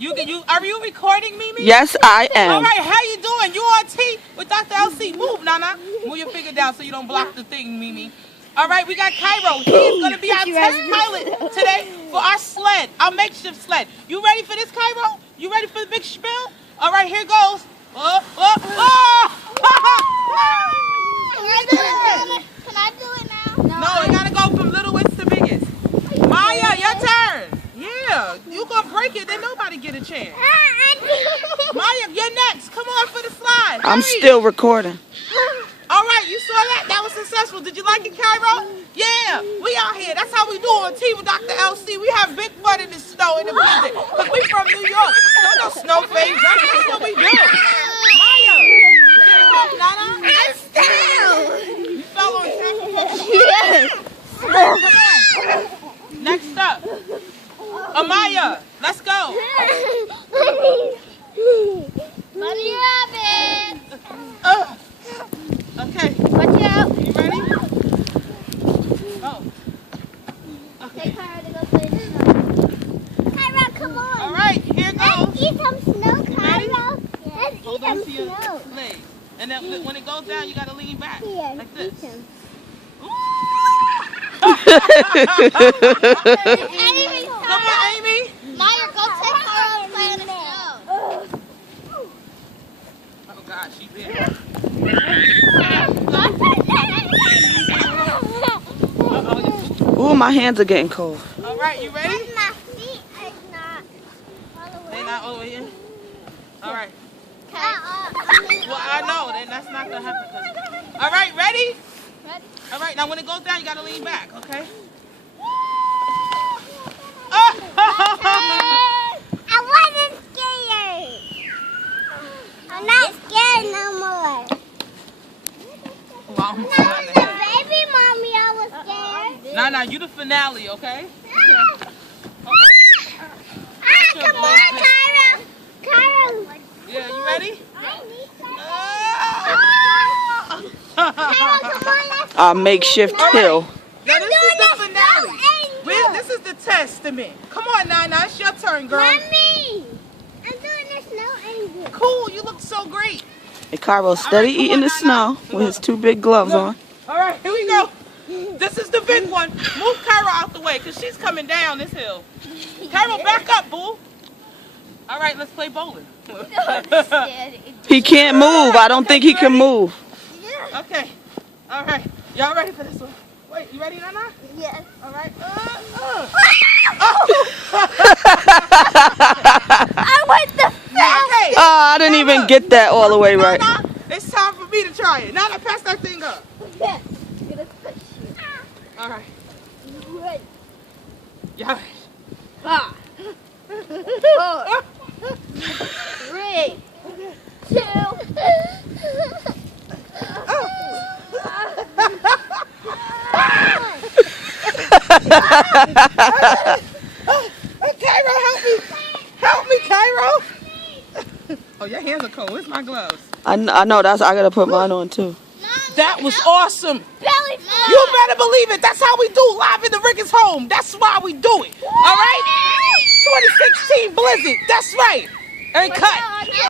Are you recording, Mimi? Yes, I am. All right, how you doing? You on T with Dr. LC? Move, Nana. Move your finger down so you don't block the thing, Mimi. All right, we got Cairo. He's going to be our test pilot today for our sled, our makeshift sled. You ready for this, Cairo? You ready for the big spill? All right, here goes. Oh, oh, oh! Can I do it now? No, it got to go from littlest to biggest. Maya, your turn. Yeah, you going to break it, then nobody get a chance. Maya, you're next. Come on for the slide. I'm Hurry. still recording. All right, you saw that? That was successful. Did you like it, Cairo? Yeah, we out here. That's how we do on T with Dr. LC. We have big fun in the snow in the blizzard. Because we from New York. No snow phase. That's what we do. Maya, get it up, Nana. I'm still. You fell on top. Yes. Come on. Next up. Amaya, let's go. Bunny rabbit. Okay. Watch out. You ready? Oh. Okay. Take Kyra to go play in the snow. Kyra, come on. All right, here goes. Let's eat some snow, Kyra. Let's eat Hold on some to your snow. leg. And then when it goes down, you got to lean back. Here, Like this. eat some. Come on, Amy. Maya, go take her out and play in the snow. Oh, God, she's there. Ooh, my hands are getting cold. All right, you ready? My feet are not all the way. They're not over here? All right. Okay. Well, I know. Then that's not going to happen. All right, ready? Ready? All right, now when it goes down, you got to lean back, okay? I wasn't scared. I'm not scared no more. Wow. No, the baby mommy, I was scared. Nah, you the finale, okay? Come on, Kyra. Kyra. Yeah, you ready? Kyra, come on, let's Our makeshift hill. Now this is the finale. This is the testament. Come on, Nana, it's your turn, girl. Mommy, I'm doing the snow angel. Cool, you look so great. And Cairo's steady eating the snow with his 2 big gloves on. All right, here we go. This is the big one. Move Cairo out the way, because she's coming down this hill. Cairo, back up, boo. All right, let's play bowling. He can't move. I don't think he can move. Okay. All right. Y'all ready for this one? Wait, you ready, Nana? Yes. All right. I went the fast. Okay. Oh, I didn't even get that all the way right. Nana, it's time for me to try it. Nana, pass that thing up. Yes. I'm gonna push you. All right. Right. Y'all ready? 5, 4, 3, 2. Cairo, help me. Help me, Cairo. Oh, your hands are cold. Where's my gloves? I know. I gotta put mine on too. That was awesome. Belly flop. You better believe it. That's how we do live in the Ricketts home. That's why we do it. All right? 2016 Blizzard. That's right. And cut.